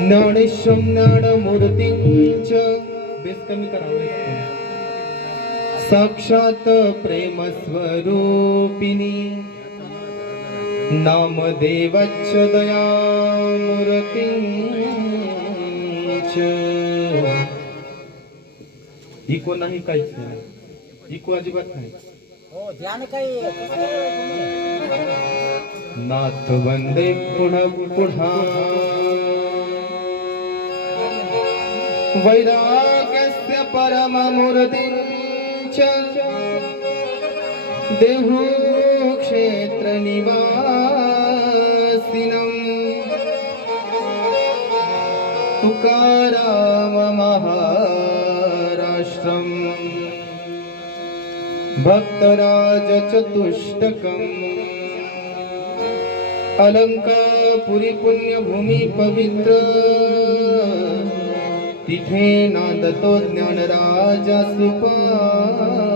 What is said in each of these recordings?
ज्ञानेश्वं ज्ञानमूर्तिंच base कमी करावे साक्षात प्रेमस्वरूपिणी नामदेवच्च दयामूर्तिंच इको नाही काहीच नाही इको अजिबात नाही हो ध्यान काही नाथ वंदे पुन्हा पुन्हा वैराग्यस्य परममूर्तिं च देहु क्षेत्रनिवासिनं तुकाराम महाराष्ट्रम् भक्तराज चतुष्टकम् अलंकापुरी पुण्यभूमी पवित्र तिथे नांदतो ज्ञानराजा सुपात्र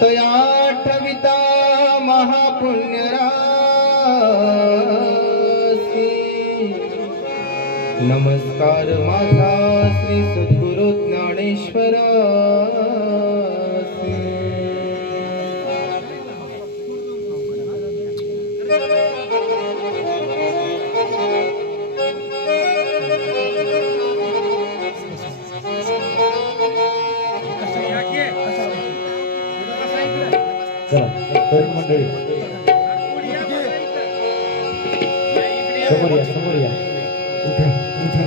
तया ठविता महापुण्यराशी नमस्कार माझा श्री सद्गुरु ज्ञानेश्वरा तर मंडळी समोर या उठा उठा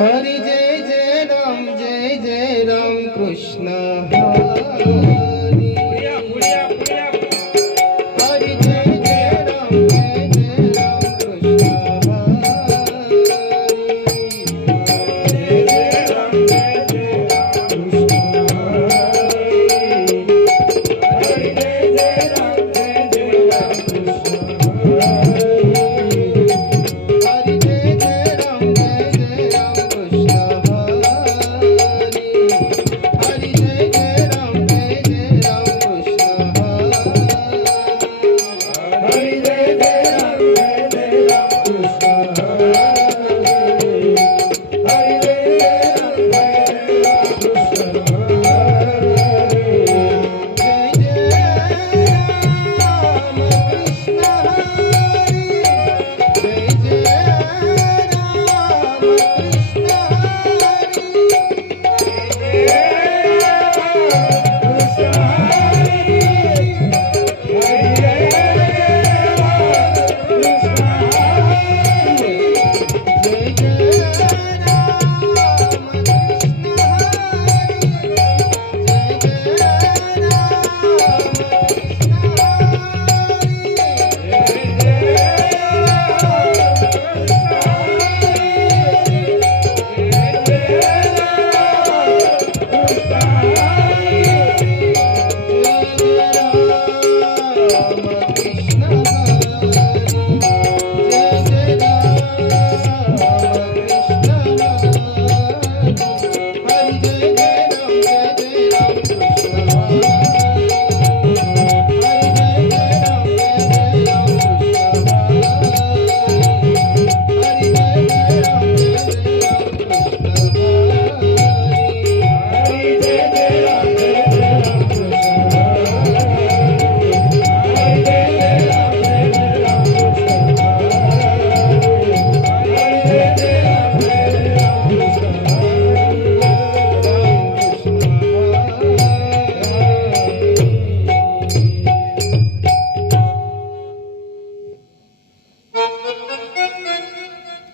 हरी जय जय राम कृष्ण हरी हरी जय राम कृष्ण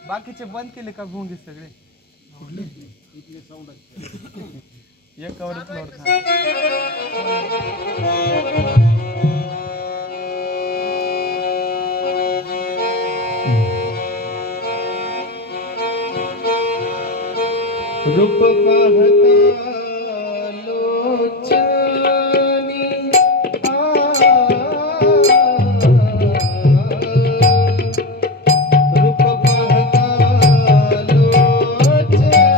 बाकीचे बंद केले का भोंगे सगळे एकावरच लोट रूप पाहता लोचनी रूप पाहता लोचनी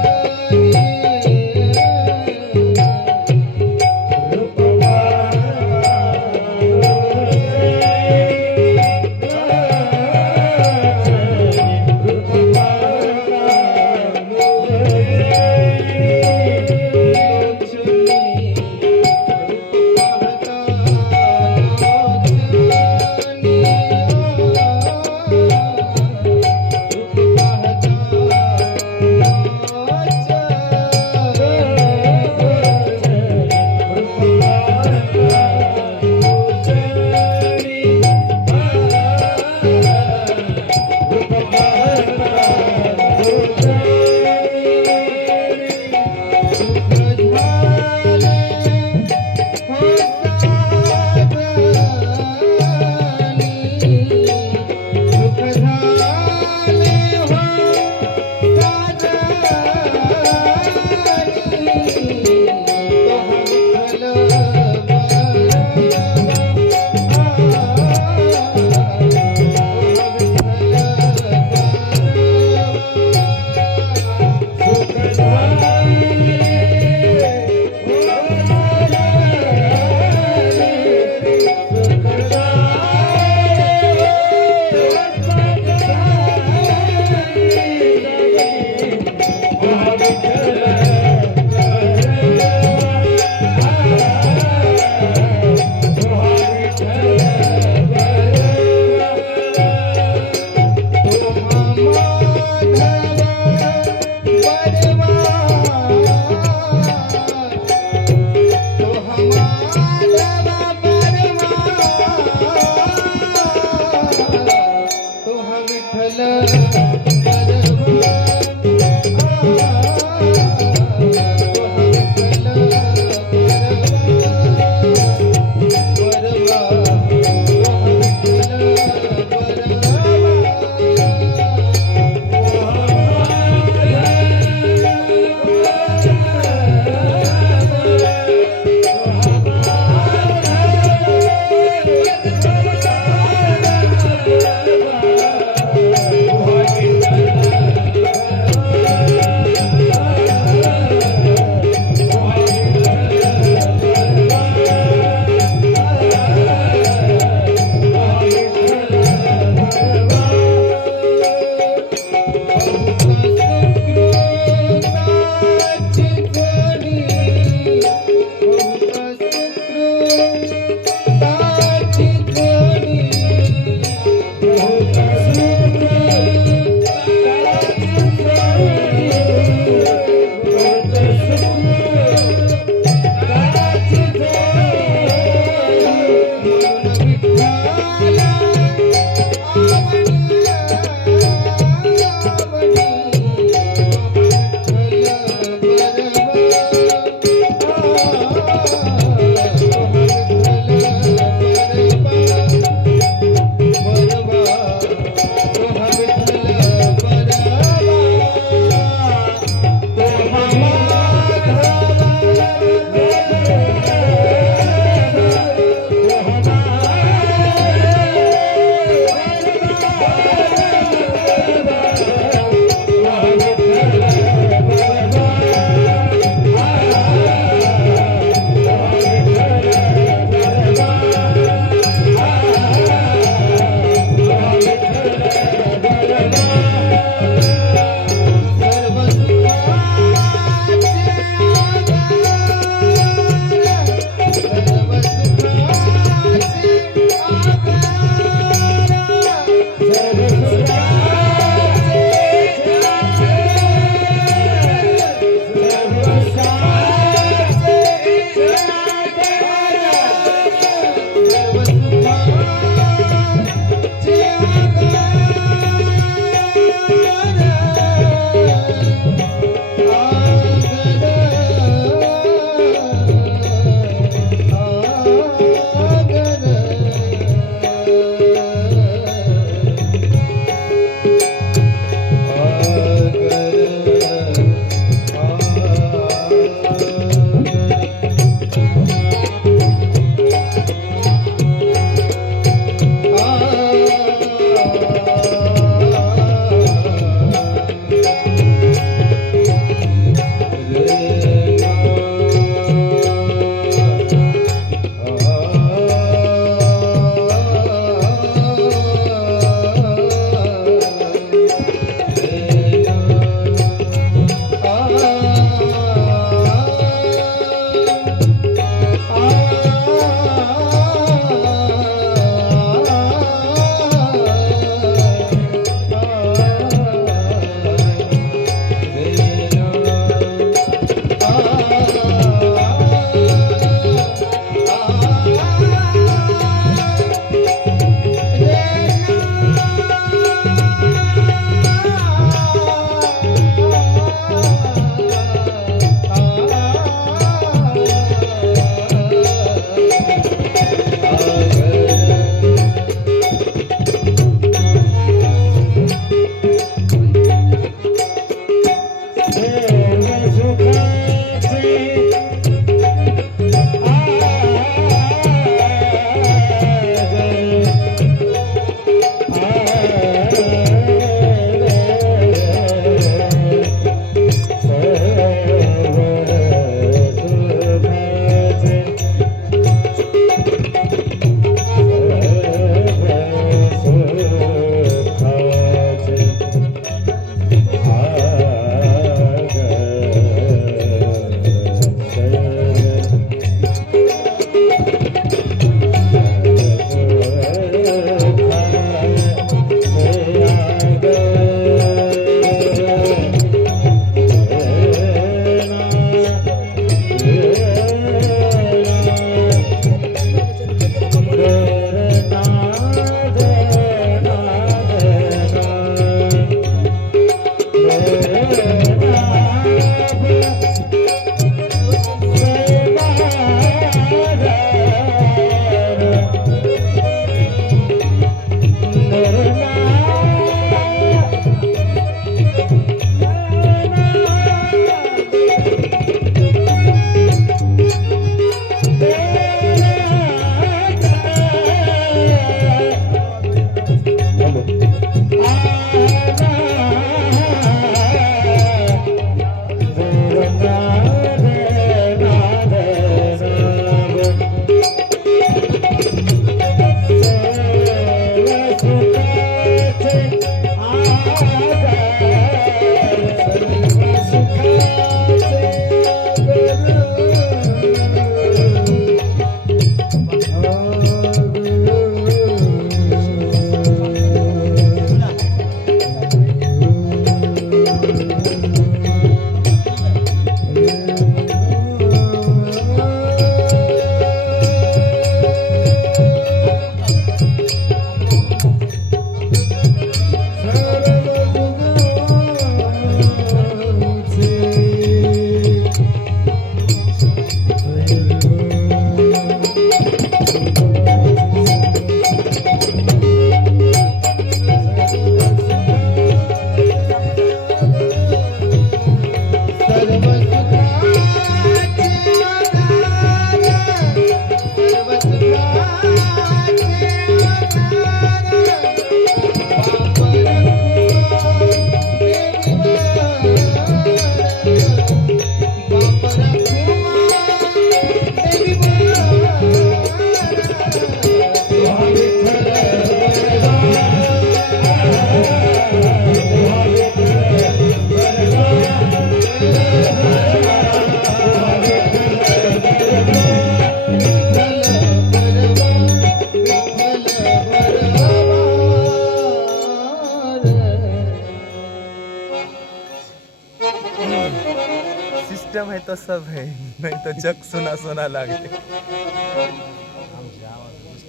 सिस्टम है तो सब है, नहीं तो जग सुना सुना लागे.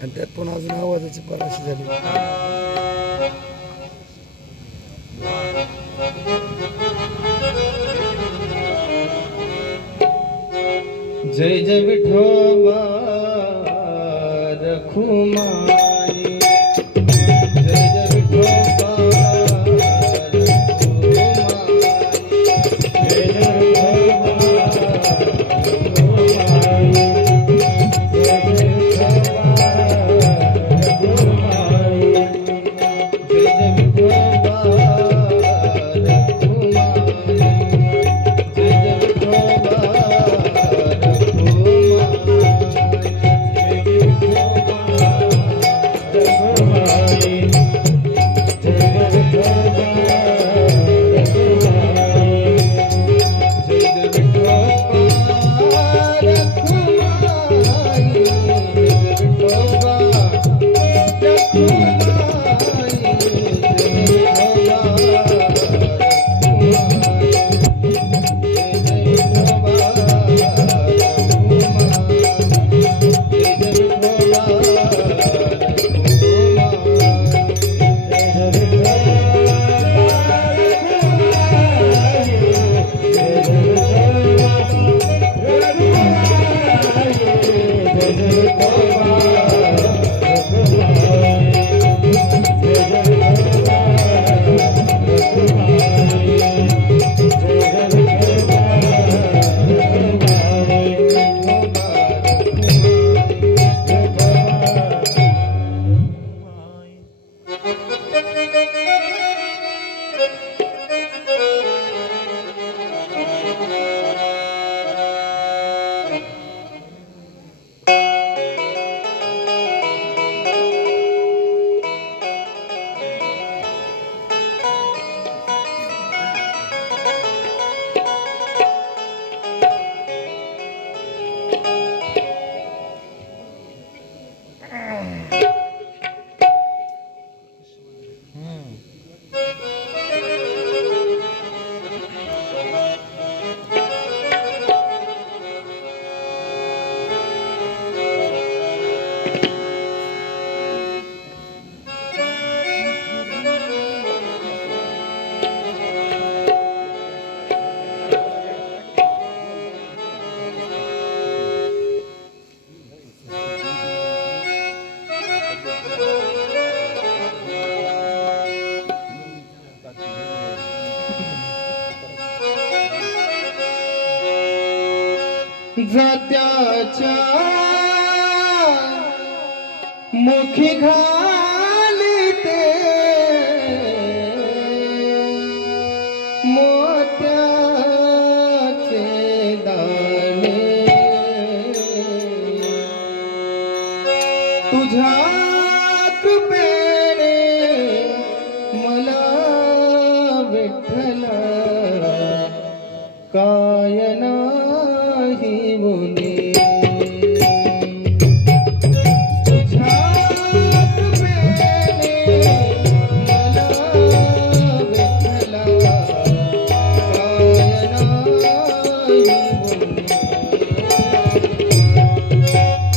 आणि त्यात पण अजून आवाजाची पराशी झाली. जय जय विठोबा रखुमाई. जय जय विठोबा रखुमाई. जय जय विठोबा रखुमाई. जय जय विठोबा रखुमाई. जय जय विठोबा जात्याच्या मुखी घालिते मोत्याचे दाणे तुझ्या कृपेने मला विठ्ठला काय नाही मुनी तुझ्या कृपेने मला विठ्ठला काय नाही मुनी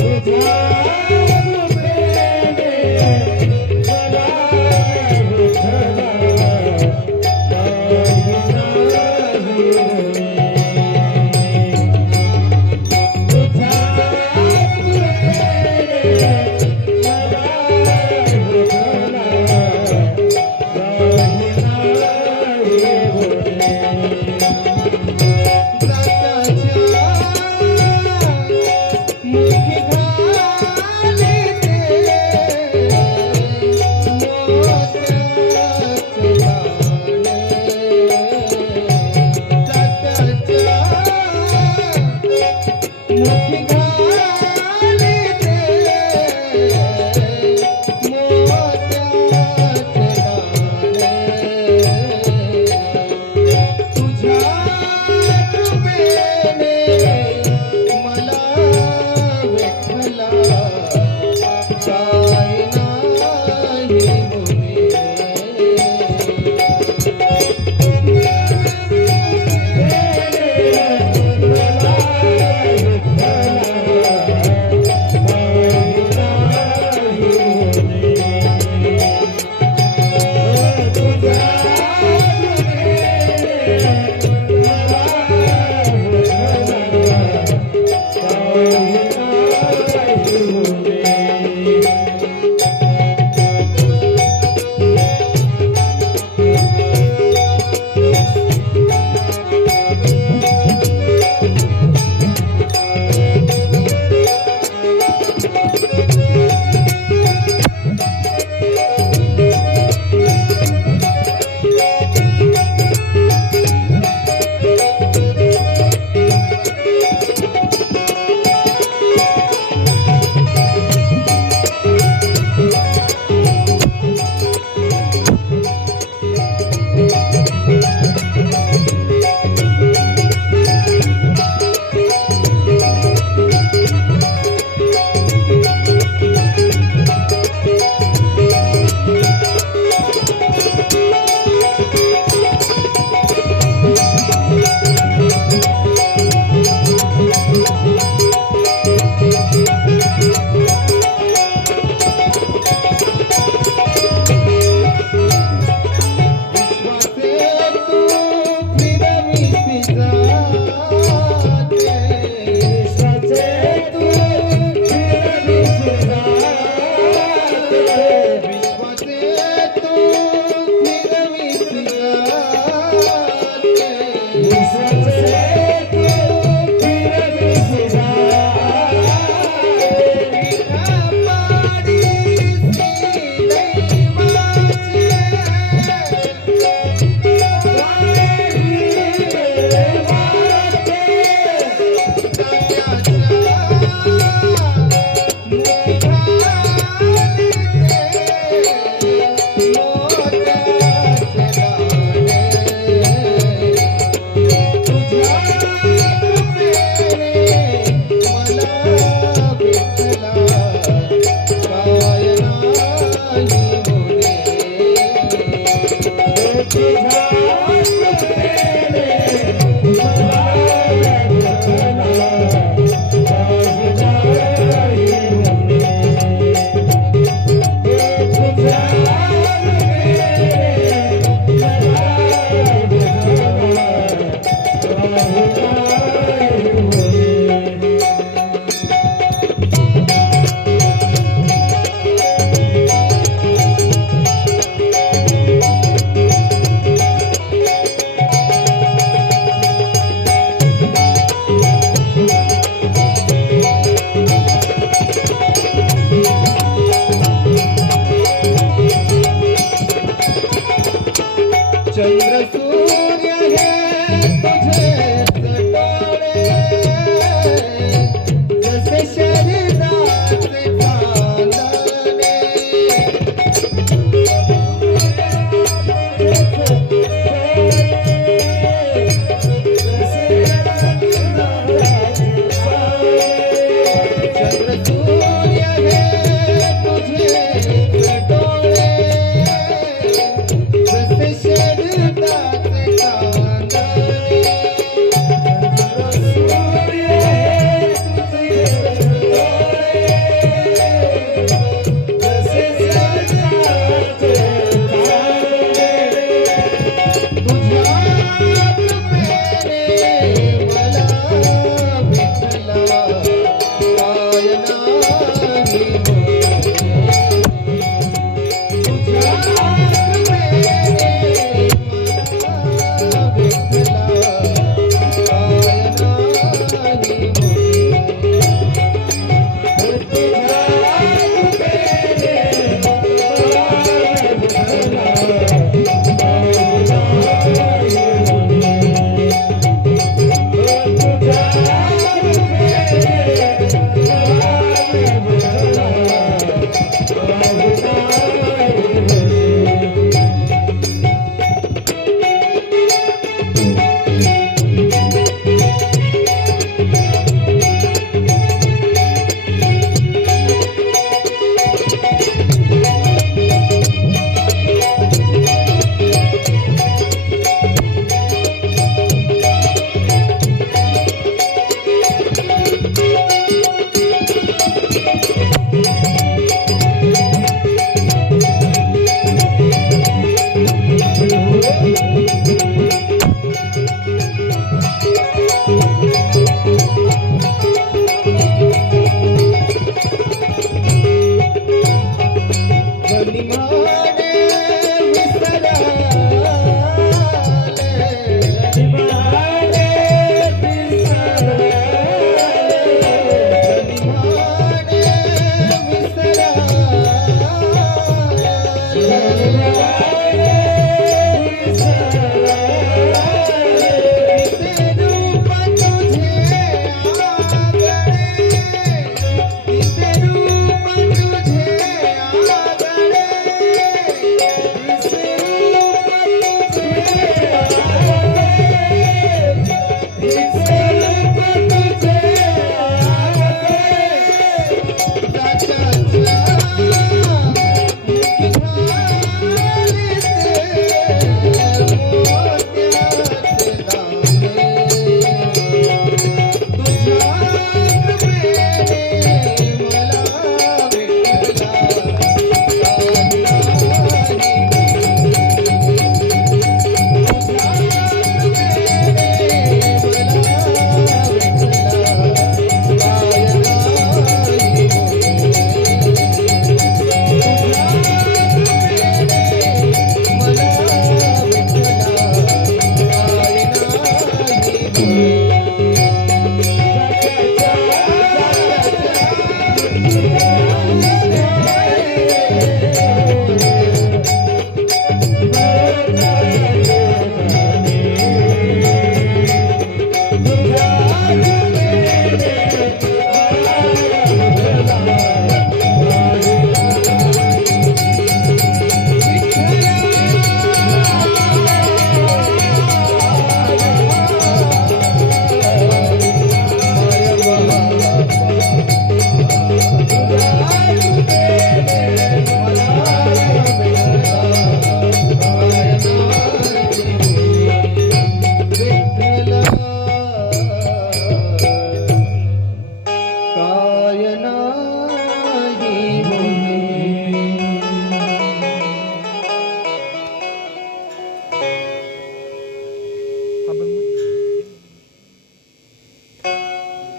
तुझ्या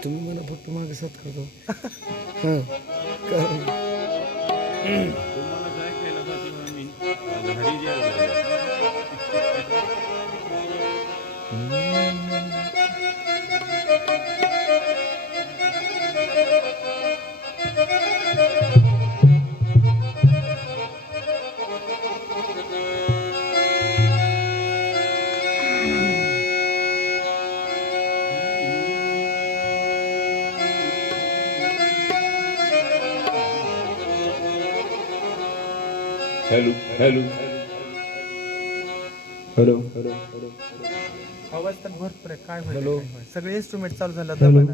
तुम्ही मला फक्त मागे साथ करतो हां कारण तुम्हाला काय केलं पाहिजे म्हणून मी घरी द्यायला हॅलो हॅलो हॅलो हॅलो आवाज तर भरपूर आहे काय होईल हॅलो. काय होईल. सगळे इन्स्ट्रुमेंट चालू झालं दबायला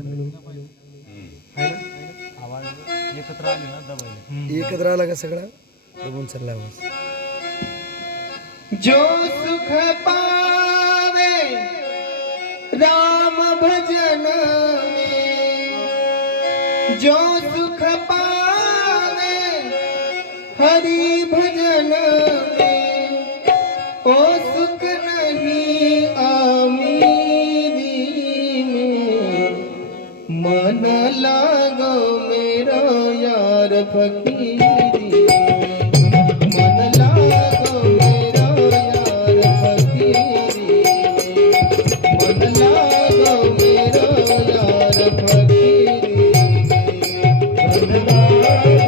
आवाज एकत्र आले ना दबायला एकत्र आला का सगळा दबून चालला आवाज जो सुख पावे राम भजन में, जो सुख पावे हरि भजन में, ओ सुख नहीं आमीरी में, मन लागो मेरा यार फकीरी में, मन लागो मेरा यार फकीरी में, मन लागो मेरा यार फकीरी में, मन लागो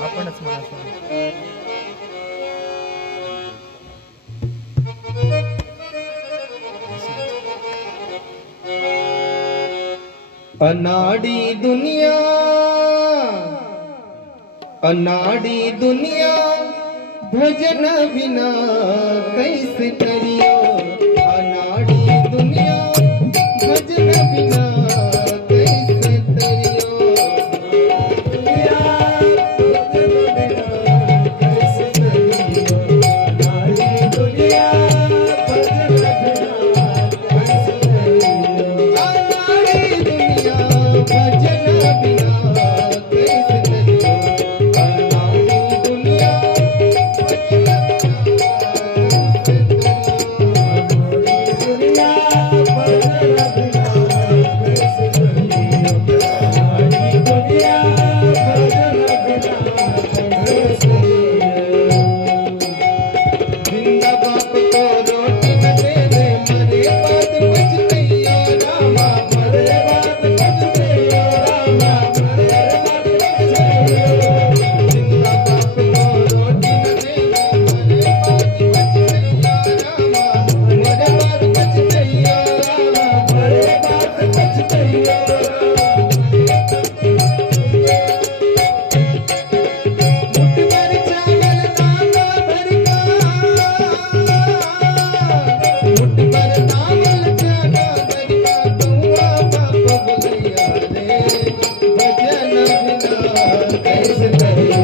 आपणच म्हणा स्वामी. अनाड़ी दुनिया, अनाड़ी दुनिया, भजन बिना कैसे करियो। अनाड़ी दुनिया, भजन बिना कैसे करियो। दुनिया, भजन बिना कैसे करियो। अनाड़ी दुनिया, भजन बिना कैसे करियो। अनाड़ी दुनिया, भजन बिना कैसे करियो। अनाड़ी दुनिया, जिंदा बाप को रोटी न देवे, मरे बात पछतैया रामा, मरे बात पछतैया रामा, मरे बात पछतैया। जिंदा बाप को रोटी न देवे, मरे बात पछतैया रामा, मरे बात पछतैया रामा, मरे बात पछतैया रामा। मुट्ठी भर चावल चना दरिया, कौआ बाप बोलैया रे। भजन बिना कैसे करियो।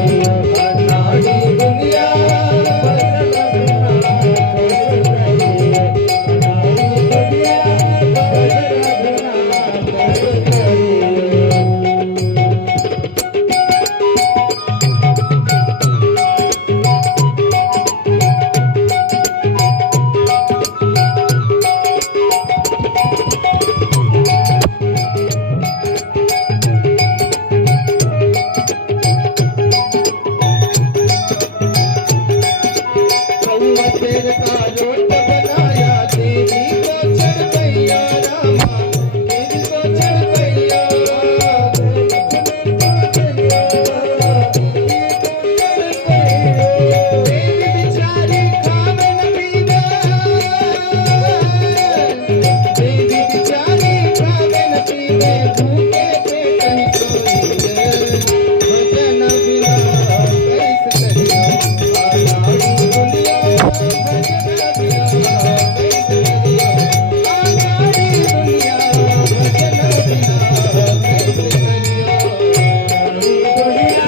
अनाड़ी दुनिया, भजन बिना कैसे करियो। अनाड़ी दुनिया, भजन बिना कैसे करियो। कौआ शेर का रोट बनाया, देवी को चढ़ गैया रामा, देवी को चढ़ गैया। देवी बिचारी खावे न पीवे, देवी बिचारी खावे न पीवे, भूखे पेट ही सोई रे। भजन बिना कैसे करियो। अनाड़ी दुनिया, भजन बिना कैसे करियो। अनाड़ी दुनिया, भजन बिना कैसे करियो। अनाड़ी दुनिया,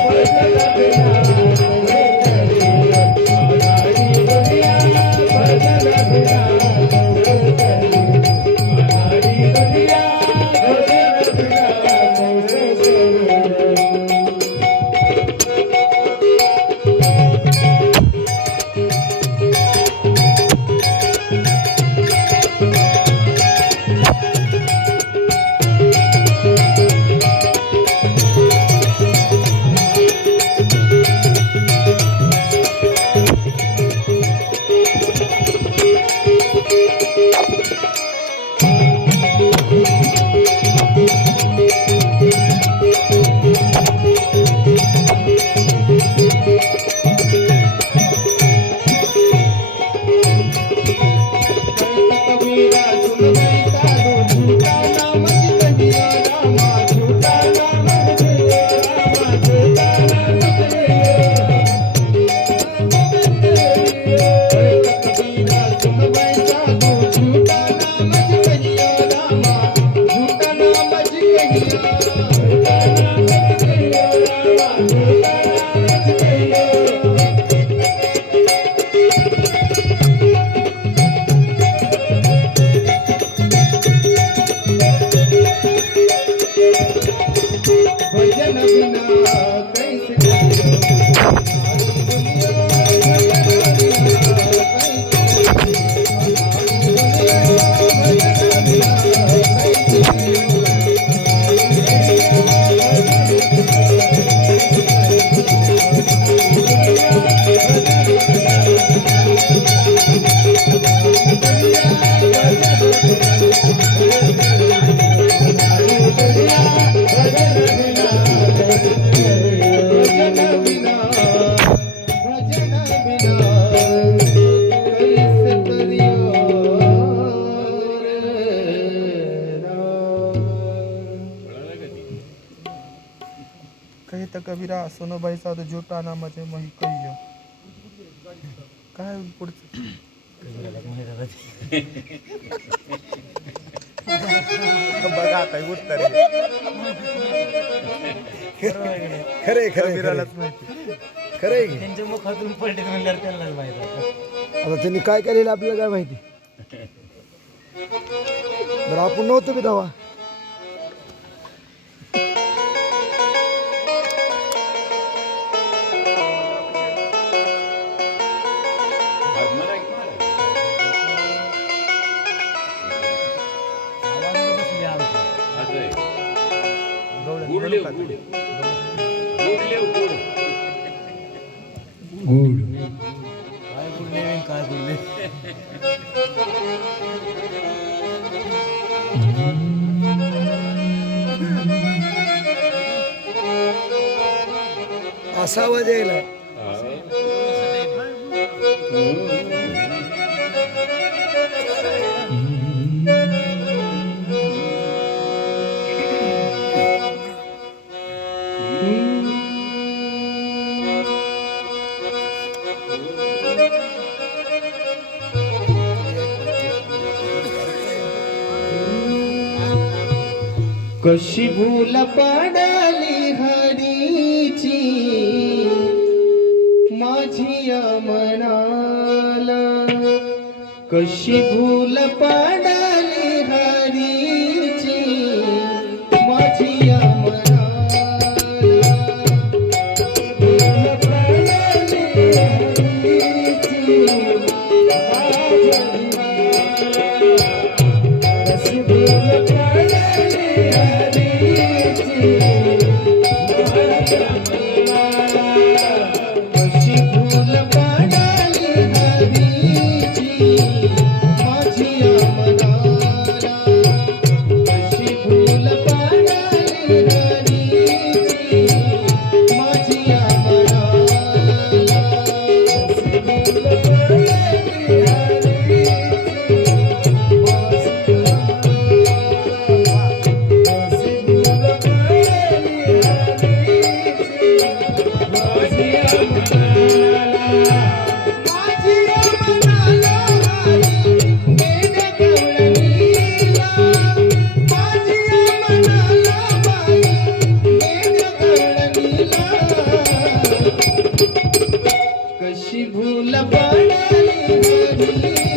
भजन बिना कैसे करियो। अनाड़ी दुनिया, भजन बिना कैसे करियो। अनाड़ी दुनिया, भजन बिना कैसे करियो। कबीरा सुन गई साधु, झूठा नाम कहियो रामा, झूठा नाम कहियो रामा, झूठा नाम कहियो। कबीरा सुन गई साधु, झूठा नाम कहियो रामा, झूठा नाम कहियो। झूठा नाम कहियो रामा, झूठा नाम कहियो। भजन बिना कैसे करियो। अनाड़ी दुनिया, भजन बिना कैसे करियो। अनाड़ी दुनिया, भजन बिना कैसे करियो। भजन कहे तर कबीरा सोनोबाई साधू जोटा नामाचे मही कहियो. काय पुढचं बघा आता उत्तर खरे खरे कबीरालाच माहिती. खरे की त्यांच्या मुखातून पलटीत म्हणल्यावर त्यांनाच माहित आहे. आता त्यांनी काय केलेलं आपल्याला काय माहिती. बरं आपण नव्हतो बी धावा. आवाजाला बसली आमची. असं आहे. गवळण गुड म्हणू लेव, का गुड. ते? गुड लेव, गुड. काय बोलले काय बोलले. असा आवाज यायलाय. कशी भूल पडली हरीची माझी मनाला. कशी भूल पडली हरीची माझी मनाला. भूल पडली हरीची माझ्या मनाला. कशी भूल पडली कशी भूल पडली हरीची माझी मनाला. कशी भूल पडली हरीची माझी मनाला. कशी भूल पडली कशी भूल पडली हरी